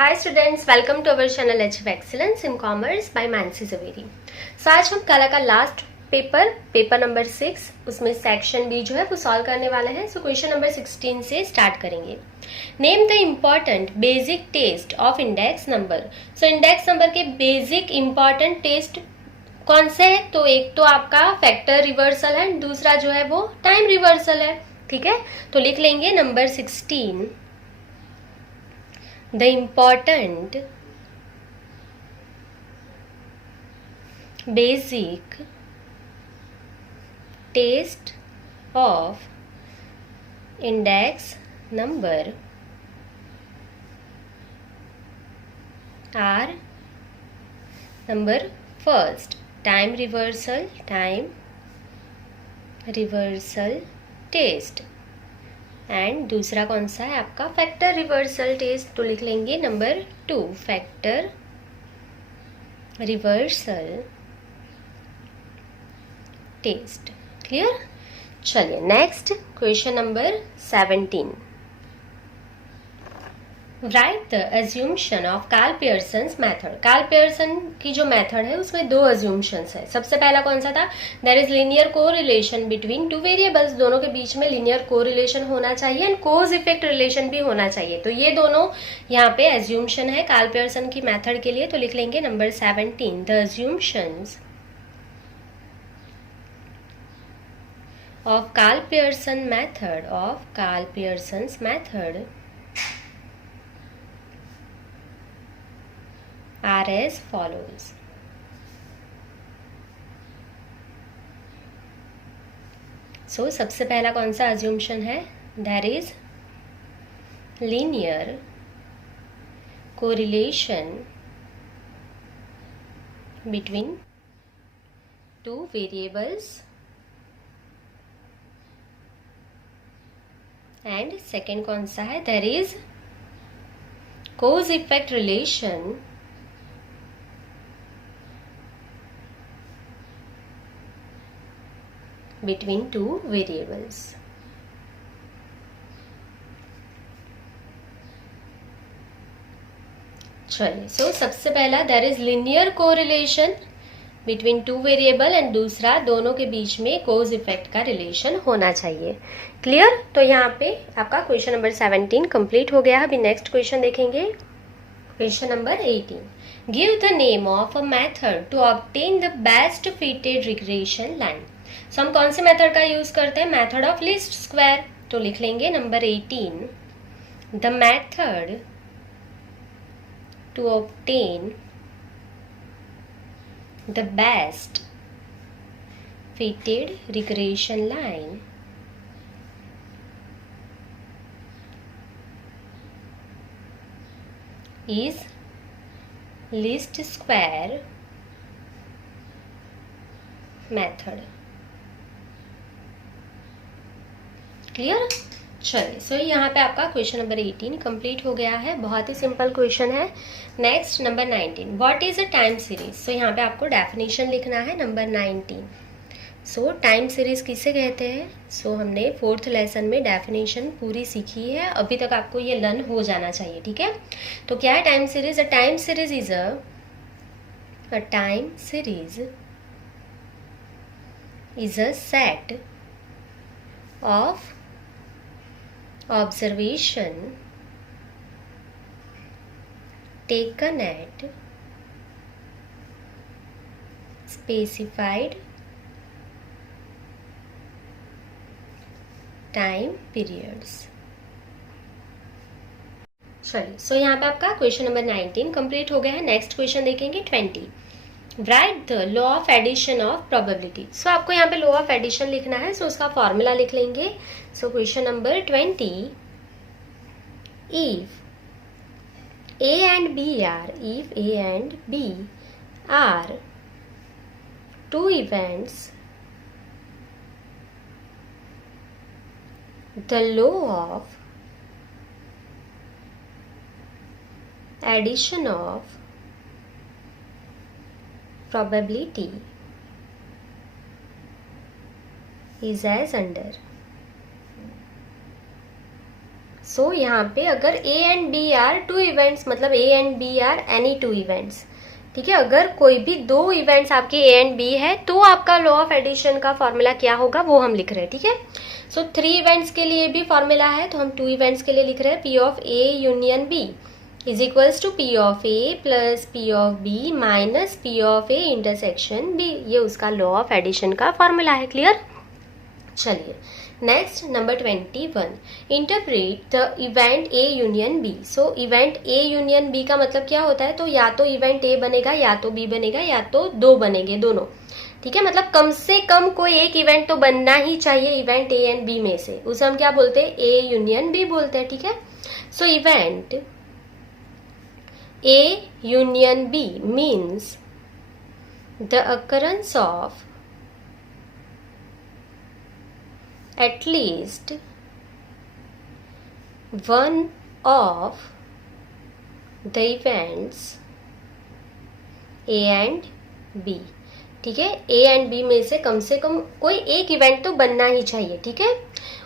Hi students, welcome to our channel H excellence in commerce by Mansi Javeri. So आज हम कल का लास्ट पेपर नंबर 6 उसमें सेक्शन बी जो है वो सॉल्व करने वाले हैं। सो क्वेश्चन नंबर 16 से स्टार्ट करेंगे। Name the important basic test of index number. So index number के बेसिक इम्पॉर्टेंट टेस्ट कौन से है? तो एक तो आपका फैक्टर रिवर्सल है, दूसरा जो है वो टाइम रिवर्सल है। ठीक है, तो लिख लेंगे number 16 the important basic test of index number are number first time reversal test and दूसरा कौन सा है आपका फैक्टर रिवर्सल टेस्ट। तो लिख लेंगे number 2 factor reversal test. Clear? चलिए next question number 17। Write the assumption of Karl Pearson's method. Karl Pearson की जो मेथड है उसमें दो एज्यूम्शंस है। सबसे पहला कौन सा था? There is linear correlation between two variables. दोनों के बीच में लीनियर कोरिलेशन होना चाहिए एंड कोज इफेक्ट रिलेशन भी होना चाहिए। तो ये दोनों यहाँ पे एज्यूम्शन है कार्ल पियर्सन की मेथड के लिए। तो लिख लेंगे number 17 the assumptions of Karl Pearson method are as follows. So सबसे पहला कौन सा assumption है? There is linear correlation between two variables and second कौन सा है? There is cause effect relation between two variables. चलिए, सो सबसे पहला there is linear correlation between two variable and दूसरा दोनों के बीच में कोज इफेक्ट का रिलेशन होना चाहिए। क्लियर? तो यहाँ पे आपका क्वेश्चन नंबर 17 कंप्लीट हो गया। अभी नेक्स्ट क्वेश्चन देखेंगे। Question number 18 give the name of a method to obtain the best fitted regression line. So हम कौन से मेथड का यूज करते हैं? Method of least square. तो लिख लेंगे number 18 the method to obtain the best fitted regression line is least square method. Clear? चलिए, सो यहाँ पे आपका क्वेश्चन नंबर 18 कंप्लीट हो गया है। बहुत ही सिंपल क्वेश्चन है। Next number 19 what is a time series. So यहाँ पे आपको डेफिनेशन लिखना है नंबर 19। सो टाइम सीरीज किसे कहते हैं? सो हमने 4th लेसन में डेफिनेशन पूरी सीखी है। अभी तक आपको ये लर्न हो जाना चाहिए। ठीक है, तो क्या है time series? A time series is a set of observation taken at specified time periods. चलिए, सो यहाँ पे आपका क्वेश्चन नंबर 19 कंप्लीट हो गया है। नेक्स्ट क्वेश्चन देखेंगे 20 right the law of addition of probability. So आपको यहाँ पे लॉ ऑफ एडिशन लिखना है। सो उसका फॉर्मूला लिख लेंगे। So question number 20 if A and B are two events, the law of addition of probability is as under. So यहाँ पे अगर A and B are two events, मतलब A and B are any two events, ठीक है, अगर कोई भी दो इवेंट्स आपके A एंड B है तो आपका लॉ ऑफ एडिशन का फॉर्मूला क्या होगा वो हम लिख रहे हैं, ठीक है। सो 3 इवेंट्स के लिए भी फॉर्मूला है, तो हम 2 इवेंट्स के लिए लिख रहे हैं P of A union B is equals to P of A plus P of B minus P of A intersection B। ये उसका लॉ ऑफ एडिशन का फॉर्मूला है। क्लियर? चलिए next number 21, interpret the event A union B। So event A union B का मतलब क्या होता है, तो या तो इवेंट A बनेगा या तो B बनेगा या तो दो बनेंगे, दोनों, ठीक है। मतलब कम से कम कोई एक इवेंट तो बनना ही चाहिए इवेंट A एंड B में से, उसे हम क्या बोलते हैं, A यूनियन B बोलते हैं, ठीक है। सो event A union B means the occurrence of at least one of the events A and B, ठीक है। A एंड B में से कम कोई एक इवेंट तो बनना ही चाहिए, ठीक है।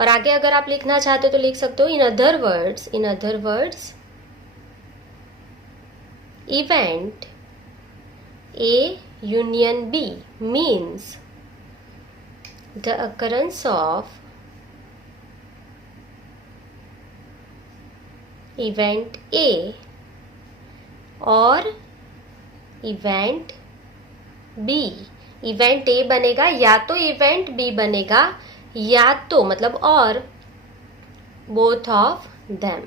और आगे अगर आप लिखना चाहते हो तो लिख सकते हो in other words event A union B means the occurrence of event A और इवेंट B। इवेंट A बनेगा या तो इवेंट B बनेगा या तो मतलब और बोथ ऑफ देम,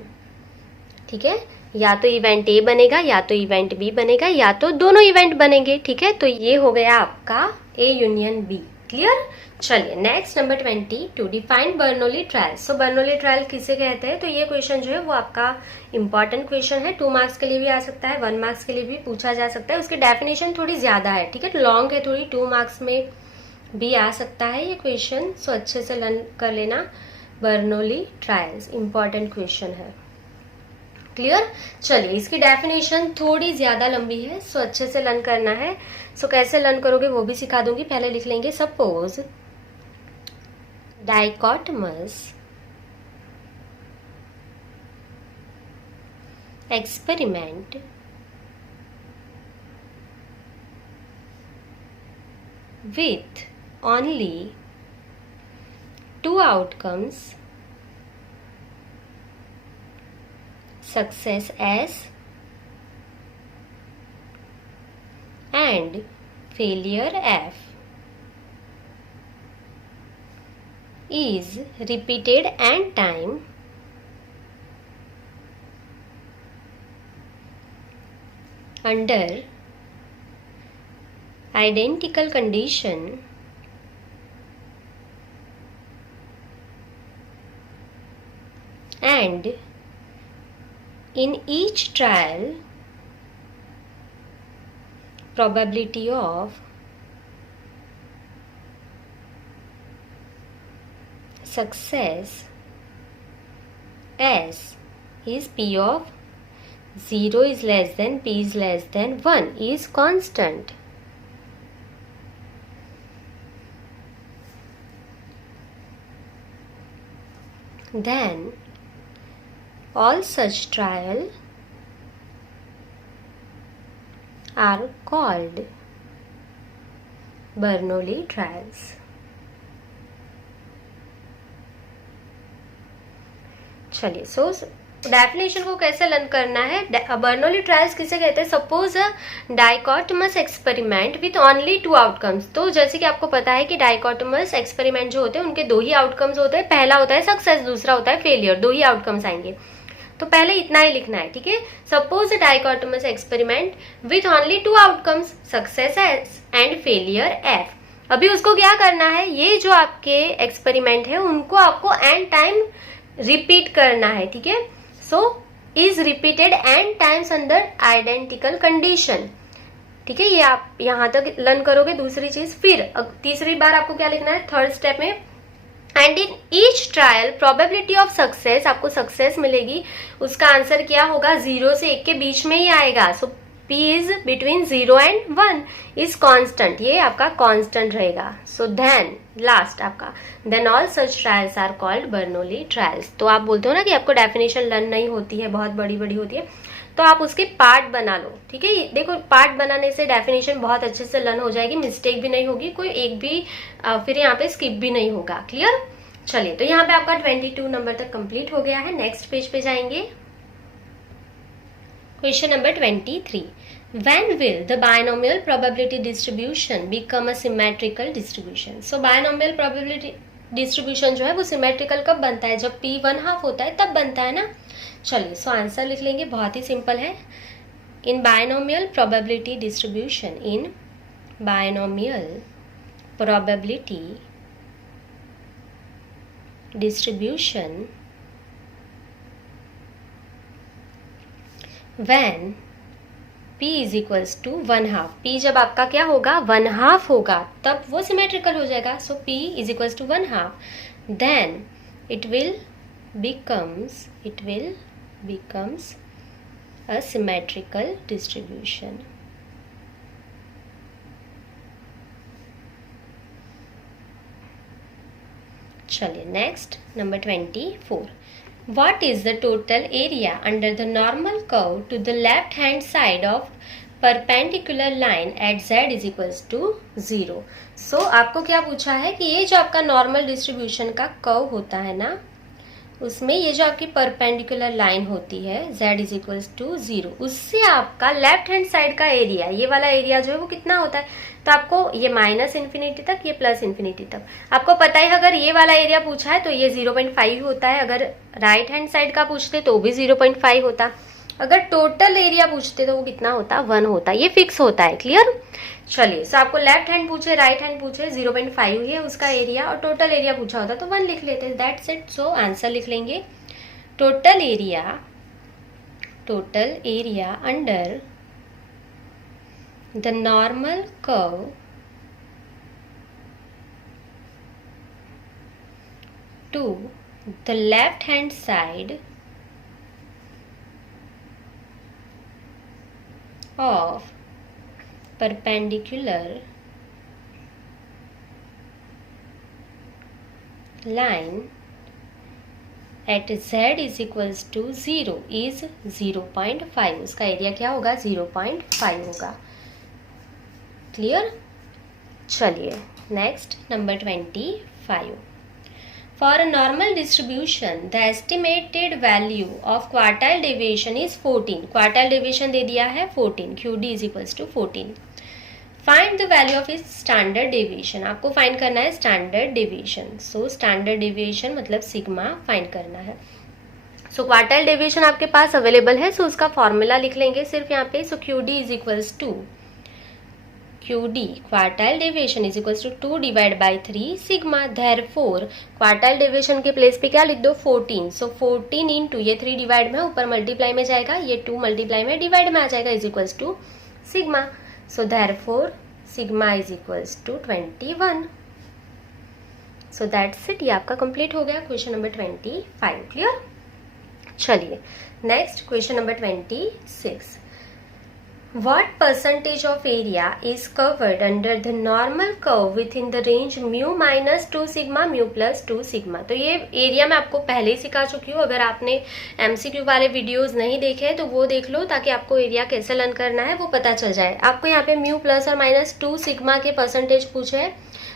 ठीक है। या तो इवेंट A बनेगा या तो इवेंट B बनेगा या तो दोनों इवेंट बनेंगे, ठीक है। तो ये हो गया आपका A यूनियन B। क्लियर? चलिए next number 22, define Bernoulli trial. So Bernoulli trial किसे कहते हैं, तो ये क्वेश्चन जो है वो आपका इंपॉर्टेंट क्वेश्चन है, 2 मार्क्स के लिए भी आ सकता है, 1 मार्क्स के लिए भी पूछा जा सकता है। उसकी डेफिनेशन थोड़ी ज्यादा है, ठीक है, लॉन्ग है थोड़ी, 2 मार्क्स में भी आ सकता है ये क्वेश्चन। सो अच्छे से लर्न कर लेना, बर्नौली ट्रायल्स इंपॉर्टेंट क्वेश्चन है। क्लियर? चलिए इसकी डेफिनेशन थोड़ी ज्यादा लंबी है, सो अच्छे से लर्न करना है। सो कैसे लर्न करोगे वो भी सिखा दूंगी, पहले लिख लेंगे suppose dichotomous experiment with only 2 outcomes, success S and failure F, is repeated n time under identical condition and in each trial probability of success S is P of 0 is less than P is less than 1 is constant. Then all such trial are called Bernoulli trials. चलिए so definition को कैसे learn करना है, Bernoulli trials किसे कहते हैं, suppose dichotomous experiment with only 2 outcomes. तो जैसे कि आपको पता है कि डाइकोटमस एक्सपेरिमेंट जो होते हैं उनके 2 ही आउटकम्स होते हैं, पहला होता है सक्सेस, दूसरा होता है फेलियर, 2 ही आउटकम्स आएंगे। तो पहले इतना ही लिखना है, ठीक है। Suppose dichotomous experiment with only 2 outcomes, success S and failure F. अभी उसको क्या करना है, ये जो आपके एक्सपेरिमेंट है उनको आपको एन टाइम रिपीट करना है, ठीक है। So is repeated N times under identical condition, ठीक है। ये आप यहां तक लर्न करोगे। दूसरी चीज, फिर तीसरी बार आपको क्या लिखना है, थर्ड स्टेप में, and in each trial probability of success, आपको सक्सेस मिलेगी, उसका आंसर क्या होगा, 0 से 1 के बीच में ही आएगा। So P is between 0 and 1 is constant, ये आपका कांस्टेंट रहेगा. सो देन लास्ट आपका then all such trials are called Bernoulli trials. तो आप बोलते हो ना कि आपको डेफिनेशन लर्न नहीं होती है, बहुत बड़ी बड़ी होती है, तो आप उसके पार्ट बना लो. ठीक है, देखो पार्ट बनाने से डेफिनेशन बहुत अच्छे से लर्न हो जाएगी, मिस्टेक भी नहीं होगी, कोई एक भी फिर यहाँ पे स्किप भी नहीं होगा. क्लियर. चलिए, तो यहाँ पे आपका 22 नंबर तक कंप्लीट हो गया है. नेक्स्ट पेज पे जाएंगे. Question number 23. When will the binomial probability distribution become a symmetrical distribution? So binomial probability distribution जो है वो symmetrical कब बनता है? जब p 1/2 होता है तब बनता है ना. चलिए, सो आंसर लिख लेंगे, बहुत ही सिंपल है. इन binomial probability distribution, in binomial probability distribution, when p is equals to 1/2, p जब आपका क्या होगा 1/2 होगा तब वो सिमेट्रिकल हो जाएगा. सो p is equals to 1/2, then it will becomes a symmetrical distribution. चलिए, next number 24. What is the total area under the normal curve to the left hand side of perpendicular line at z is equals to 0? So आपको क्या पूछा है कि ये जो आपका normal distribution का कर्व होता है ना, उसमें ये जो आपकी परपेंडिकुलर लाइन होती है z इज इक्वल्स टू 0, उससे आपका लेफ्ट हैंड साइड का एरिया, ये वाला एरिया जो है वो कितना होता है. तो आपको ये -∞ तक, ये +∞ तक, आपको पता है अगर ये वाला एरिया पूछा है तो ये 0.5 होता है. अगर राइट हैंड साइड का पूछते तो भी 0.5 होता. अगर टोटल एरिया पूछते तो वो कितना होता, 1 होता. ये फिक्स होता है. क्लियर. चलिए, सो आपको लेफ्ट हैंड पूछे राइट हैंड पूछे 0.5 है उसका एरिया, और टोटल एरिया पूछा होता तो 1 लिख लेते. That's it. सो आंसर लिख लेंगे, total area under the normal curve to the left hand side of perpendicular line at z is equals to 0 is 0.5. उसका एरिया क्या होगा, 0.5 होगा. क्लियर. चलिए, next number 25. For a normal distribution, the estimated value of quartile deviation is 14. Quartile deviation दे दिया है 14. QD is equals to 14. Find the value of its standard deviation. आपको find करना है standard deviation. So standard deviation मतलब sigma find करना है. So quartile deviation आपके पास available है, so उसका फॉर्मूला लिख लेंगे सिर्फ यहाँ पे. So QD is equals to QD quartile deviation is equals to 2 divided by 3 sigma. Therefore quartile deviation के प्लेस पे क्या लिख दो, 14. So 14 इंटू ये 3 डिवाइड में, ऊपर मल्टीप्लाई में जाएगा, ये 2 मल्टीप्लाई में डिवाइड में आ जाएगा, is equals to sigma. So therefore sigma is equals to 21. So that's it. ये आपका कंप्लीट हो गया क्वेश्चन नंबर 25. क्लियर. चलिए, next question number 26. What percentage of area is covered under the normal curve within the range mu minus 2 sigma mu plus 2 sigma? तो ये area मैं आपको पहले ही सिखा चुकी हूँ. अगर आपने MCQ वाले वीडियोस नहीं देखे हैं तो वो देख लो, ताकि आपको एरिया कैसे लर्न करना है वो पता चल जाए. आपको यहाँ पे म्यू प्लस और माइनस 2 सिग्मा के परसेंटेज पूछे हैं,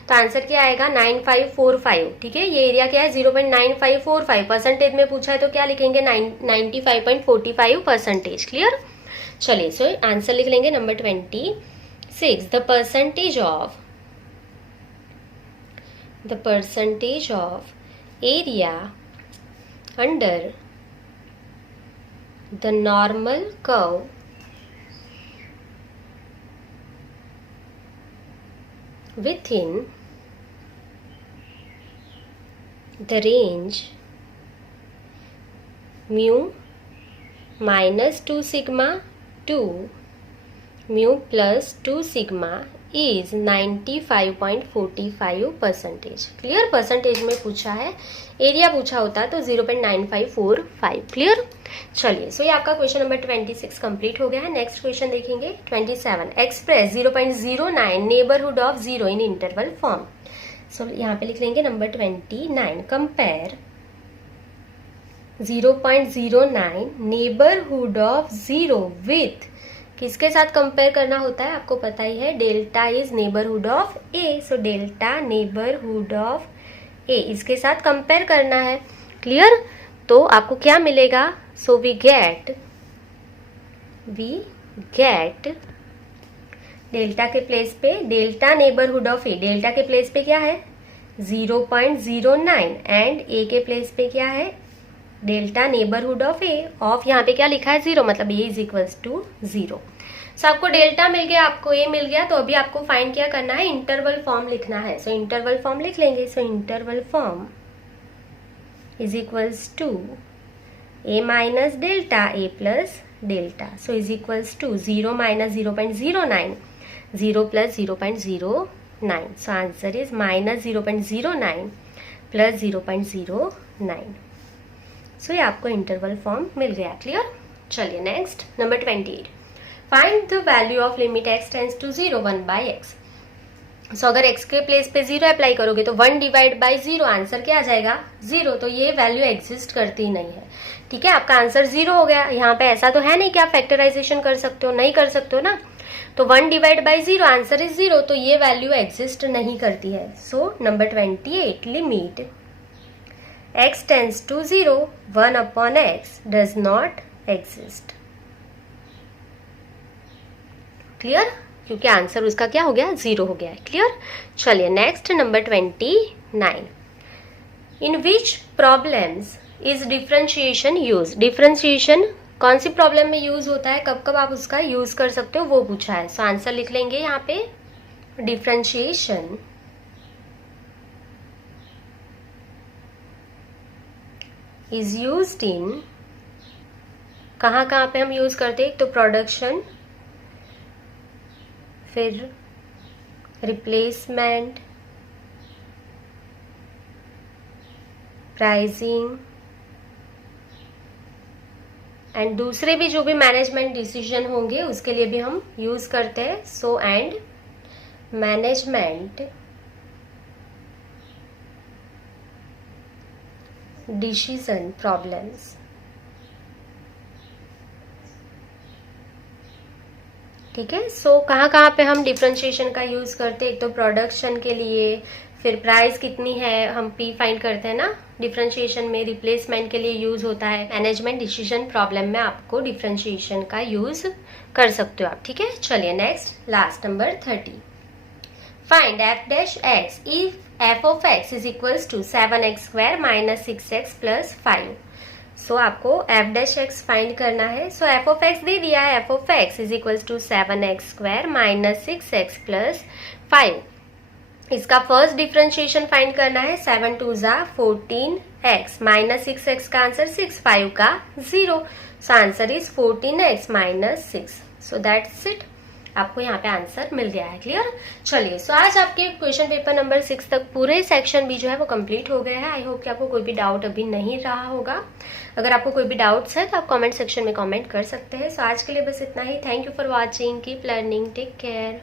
तो आंसर क्या आएगा 9545. ठीक है, ये एरिया क्या है 0.9545. परसेंटेज में पूछा है तो क्या लिखेंगे 95.45%. क्लियर. चलिए, सो आंसर लिख लेंगे number 26. The percentage of area under the normal curve with in the range mu -2 sigma two mu plus 2 sigma is 95.45%. Clear. Percentage में पूछा है, एरिया पूछा होता तो 0.9545. क्लियर. चलिए, सो ये आपका क्वेश्चन नंबर 26 कंप्लीट हो गया है। नेक्स्ट क्वेश्चन देखेंगे 27। Express 0.09 neighbourhood of 0 in interval form. So यहाँ पे लिख लेंगे number 29। Compare 0.09 neighbourhood of 0 with, किसके साथ कंपेयर करना होता है आपको पता ही है, delta is neighbourhood of A. So delta neighbourhood of A, इसके साथ कंपेयर करना है। क्लियर? तो आपको क्या मिलेगा? सो वी गेट डेल्टा के प्लेस पे delta neighbourhood of A, delta के प्लेस पे क्या है 0.09 एंड ए के प्लेस पे क्या है delta neighbourhood of A. Of यहाँ पे क्या लिखा है 0, मतलब ए इज इक्वल्स टू 0। सो आपको डेल्टा मिल गया, आपको ए मिल गया, तो अभी आपको फाइंड क्या करना है, इंटरवल फॉर्म लिखना है। सो इंटरवल फॉर्म लिख लेंगे। So interval form is equals to A minus delta A plus delta. So is equals to 0 minus 0.09, 0 plus 0.09। So answer is minus 0.09 plus 0.09। So ये आपको इंटरवल फॉर्म मिल गया। क्लियर? चलिए next number 28। Find the value of limit x tends to 0 1/x। So अगर x के place पे 0 apply करोगे तो 1 डिवाइड बाई 0, आंसर क्या आ जाएगा 0। तो ये वैल्यू एग्जिस्ट करती नहीं है। ठीक है, आपका आंसर 0 हो गया। यहाँ पे ऐसा तो है नहीं कि आप फैक्टराइजेशन कर सकते हो, नहीं कर सकते हो ना। तो 1 डिवाइड बाई 0, आंसर इज 0, तो ये वैल्यू एग्जिस्ट नहीं करती है। So number 28, limit x tends to 0 1/x does not exist. Clear? क्योंकि आंसर उसका क्या हो गया 0 हो गया है। क्लियर? चलिए next number 29। In which problems is differentiation use. Differentiation कौन सी प्रॉब्लम में यूज होता है, कब कब आप उसका यूज कर सकते हो, वो पूछा है। सो आंसर लिख लेंगे यहाँ पे, डिफरेंशिएशन इज यूज्ड इन, कहाँ कहाँ पे हम यूज करते हैं, एक तो प्रोडक्शन, फिर रिप्लेसमेंट, प्राइसिंग एंड दूसरे भी जो भी मैनेजमेंट डिसीजन होंगे उसके लिए भी हम यूज करते हैं। So and management decision problems. ठीक है, सो कहाँ कहाँ पे हम डिफरेंशिएशन का यूज करते हैं, एक तो प्रोडक्शन के लिए, फिर प्राइस कितनी है हम पी फाइंड करते हैं ना डिफरेंशिएशन में, रिप्लेसमेंट के लिए यूज होता है, मैनेजमेंट डिसीजन प्रॉब्लम में आपको डिफरेंशिएशन का यूज कर सकते हो आप। ठीक है, चलिए next last number 30। Find f dash x if f of x is equals to 7x square minus 6x plus 5। So आपको f डैश x फाइंड करना है। सो f ऑफ x दे दिया है, f of x is equals to 7x square minus 6x plus 5। इसका first differentiation find करना है। 7 2 जा 14x माइनस 6x का आंसर 6, 5 का 0। सो answer is 14x minus 6। So that's it, आपको यहाँ पे आंसर मिल गया है। क्लियर? चलिए, सो आज आपके क्वेश्चन पेपर नंबर 6 तक पूरे सेक्शन भी जो है वो कंप्लीट हो गए हैं। आई होप कि आपको कोई भी डाउट अभी नहीं रहा होगा। अगर आपको कोई भी डाउट्स है तो आप कमेंट सेक्शन में कमेंट कर सकते हैं। सो आज के लिए बस इतना ही। Thank you for watching, keep learning, take care.